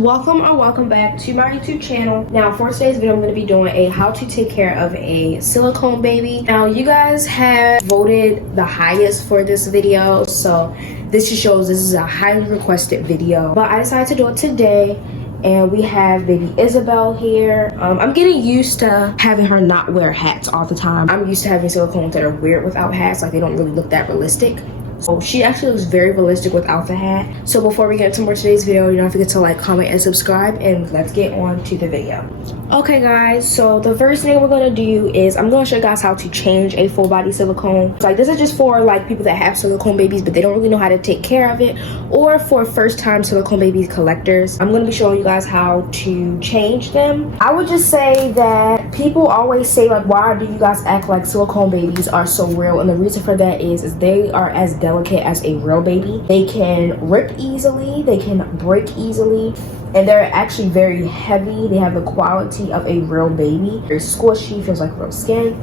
welcome back to my YouTube channel. Now for today's video, I'm going to be doing a how to take care of a silicone baby. Now you guys have voted the highest for this video, so this just shows this is a highly requested video, but I decided to do it today. And we have baby Isabel here. I'm getting used to having her not wear hats all the time. I'm used to having silicones that are weird without hats, like they don't really look that realistic. So she actually looks very realistic without the hat. So before we get into more today's video, don't forget to like, comment, and subscribe, and let's get on to the video. Okay guys, so the first thing we're gonna do is I'm gonna show you guys how to change a full body silicone. So, like, this is just for like people that have silicone babies but they don't really know how to take care of it, or for first time silicone baby collectors. I'm gonna be showing you guys how to change them. I would just say that people always say like, why do you guys act like silicone babies are so real? And the reason for that is they are as delicate as a real baby. They can rip easily, they can break easily, and they're actually very heavy. They have the quality of a real baby. Very squishy, feels like real skin.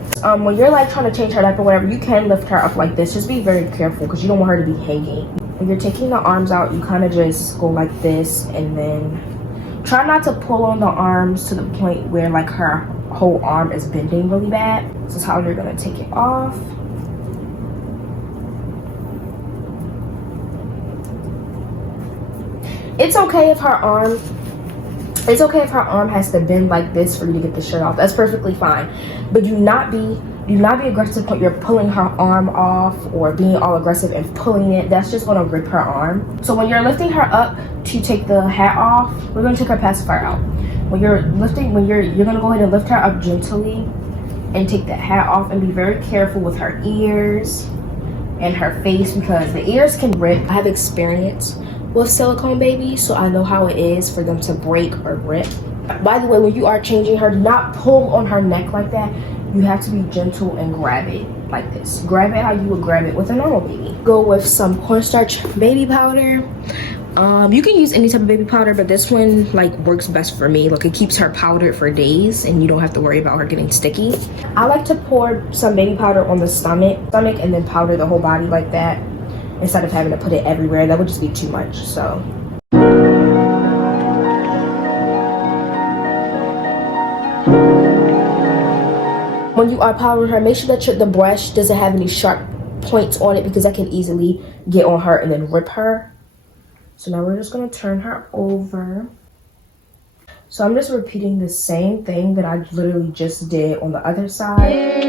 When you're like trying to change her diaper or whatever, you can lift her up like this. Just be very careful because you don't want her to be hanging. When you're taking the arms out, you kind of just go like this, and then try not to pull on the arms to the point where like her whole arm is bending really bad. This is how you're gonna take it off. It's okay if her arm has to bend like this for you to get the shirt off. That's perfectly fine. But do not be aggressive when you're pulling her arm off, or being all aggressive and pulling it. That's just gonna rip her arm. So when you're lifting her up to take the hat off, we're gonna take her pacifier out. When you're gonna go ahead and lift her up gently and take the hat off, and be very careful with her ears and her face because the ears can rip. I have experience with silicone babies, so I know how it is for them to break or rip. By the way, when you are changing her, do not pull on her neck like that. You have to be gentle and grab it like this. Grab it how you would grab it with a normal baby. Go with some cornstarch baby powder. You can use any type of baby powder, but this one like works best for me. Like, it keeps her powdered for days and you don't have to worry about her getting sticky. I like to pour some baby powder on the stomach and then powder the whole body like that, instead of having to put it everywhere. That would just be too much. So when you are powdering her, make sure that the brush doesn't have any sharp points on it, because that can easily get on her and then rip her. So now we're just going to turn her over. So I'm just repeating the same thing that I literally just did on the other side.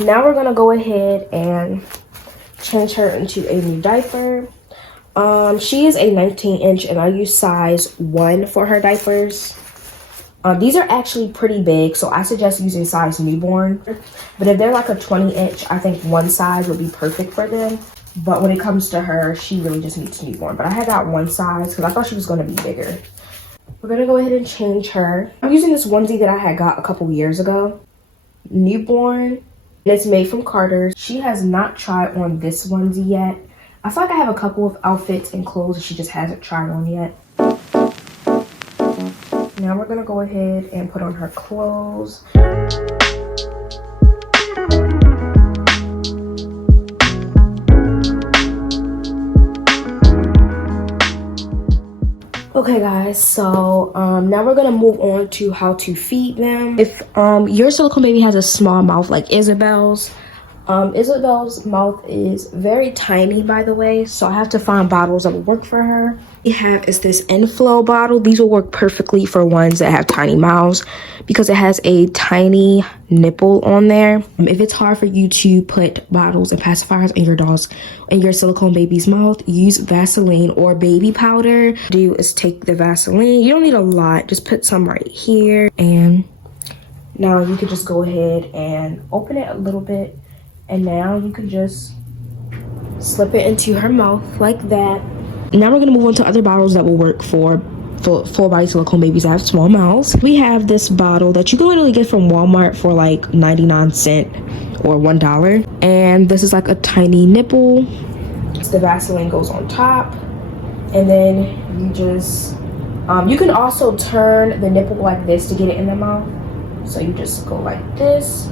Now we're gonna go ahead and change her into a new diaper. She is a 19-inch and I use size 1 for her diapers. These are actually pretty big, so I suggest using size newborn. But if they're like a 20-inch, I think one size would be perfect for them. But when it comes to her, she really just needs newborn. But I had got one size because I thought she was gonna be bigger. We're gonna go ahead and change her. I'm using this onesie that I had got a couple years ago. Newborn. It's made from Carter's. She has not tried on this onesie yet. I feel like I have a couple of outfits and clothes that she just hasn't tried on yet. Now we're gonna go ahead and put on her clothes. Okay guys, so now we're gonna move on to how to feed them. If your silicone baby has a small mouth like Isabel's, Isabel's mouth is very tiny, by the way, so I have to find bottles that will work for her. We have is this inflow bottle. These will work perfectly for ones that have tiny mouths because it has a tiny nipple on there. If it's hard for you to put bottles and pacifiers in your silicone baby's mouth, use Vaseline or baby powder. What you do is take the Vaseline. You don't need a lot, just put some right here, and now you can just go ahead and open it a little bit. And now you can just slip it into her mouth like that. Now we're gonna move on to other bottles that will work for full body silicone babies that have small mouths. We have this bottle that you can literally get from Walmart for like 99 cents or $1. And this is like a tiny nipple. The Vaseline goes on top. And then you just, you can also turn the nipple like this to get it in the mouth. So you just go like this.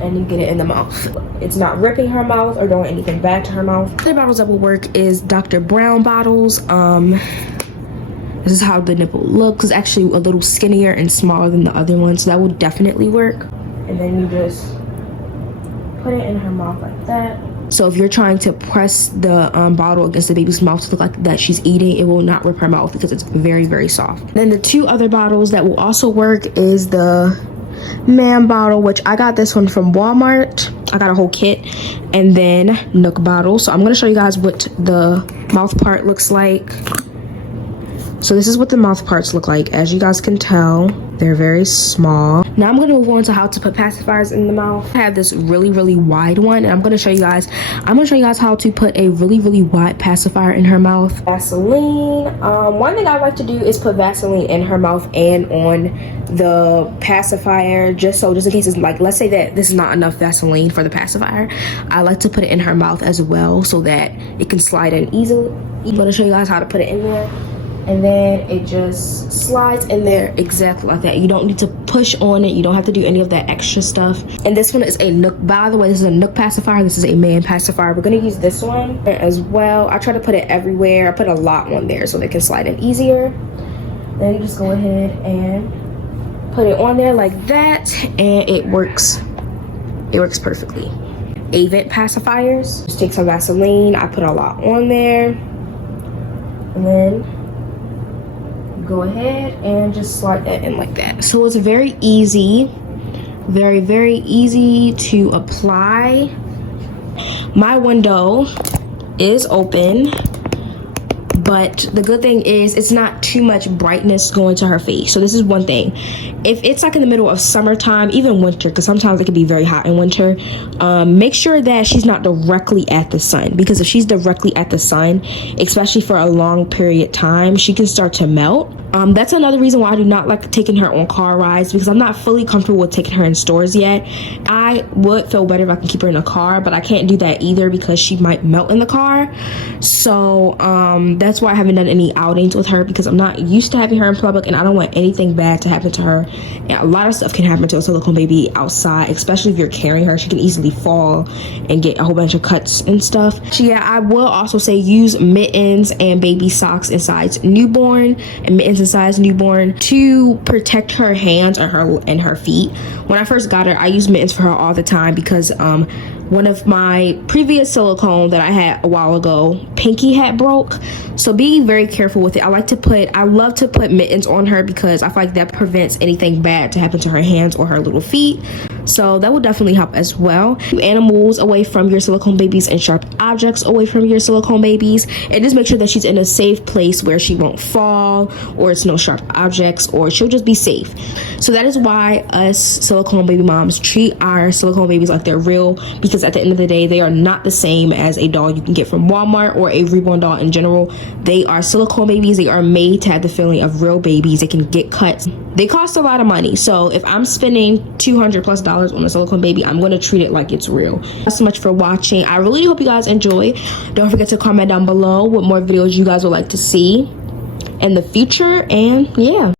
and you get it in the mouth. It's not ripping her mouth or doing anything bad to her mouth. The bottles that will work is Dr. Brown bottles. This is how the nipple looks. It's actually a little skinnier and smaller than the other one, so that will definitely work. And then you just put it in her mouth like that. So if you're trying to press the bottle against the baby's mouth to look like that she's eating, it will not rip her mouth because it's very, very soft. Then the two other bottles that will also work is the Man bottle, which I got this one from Walmart. I got a whole kit. And then Nook bottle. So I'm going to show you guys what the mouth part looks like. So this is what the mouth parts look like. As you guys can tell, they're very small. Now I'm going to move on to how to put pacifiers in the mouth. I have this really, really wide one, and I'm going to show you guys how to put a really, really wide pacifier in her mouth. Vaseline. One thing I like to do is put Vaseline in her mouth and on the pacifier, just in case it's like, let's say that this is not enough Vaseline for the pacifier. I like to put it in her mouth as well so that it can slide in easily. I'm going to show you guys how to put it in there. And then it just slides in there exactly like that. You don't need to push on it. You don't have to do any of that extra stuff. And this one is a Nook. By the way, this is a Nook pacifier. This is a Man pacifier. We're going to use this one as well. I try to put it everywhere. I put a lot on there so they can slide in easier. Then you just go ahead and put it on there like that. And it works. It works perfectly. Avent pacifiers. Just take some Vaseline. I put a lot on there. And then go ahead and just slide that in like that. So it's very easy, very, very easy to apply. My window is open, but the good thing is it's not too much brightness going to her face. So this is one thing. If it's like in the middle of summertime, even winter, because sometimes it can be very hot in winter, make sure that she's not directly at the sun, because if she's directly at the sun, especially for a long period of time, she can start to melt. That's another reason why I do not like taking her on car rides, because I'm not fully comfortable with taking her in stores yet. I would feel better if I can keep her in a car, but I can't do that either because she might melt in the car. So that's why I haven't done any outings with her, because I'm not used to having her in public and I don't want anything bad to happen to her. And a lot of stuff can happen to a silicone baby outside, especially if you're carrying her. She can easily fall and get a whole bunch of cuts and stuff. So yeah, I will also say use mittens and baby socks in size newborn and mittens in size newborn to protect her hands and her feet. When I first got her, I used mittens for her all the time because one of my previous silicone that I had a while ago, pinky had broke. So be very careful with it. I love to put mittens on her because I feel like that prevents anything bad to happen to her hands or her little feet. So that will definitely help as well. Keep animals away from your silicone babies and sharp objects away from your silicone babies. And just make sure that she's in a safe place where she won't fall, or it's no sharp objects, or she'll just be safe. So that is why us silicone baby moms treat our silicone babies like they're real, because at the end of the day, they are not the same as a doll you can get from Walmart or a Reborn doll in general. They are silicone babies. They are made to have the feeling of real babies. They can get cuts. They cost a lot of money. So if I'm spending $200+ on a silicone baby, I'm going to treat it like it's real. Thanks so much for watching. I really hope you guys enjoy. Don't forget to comment down below what more videos you guys would like to see in the future. And yeah.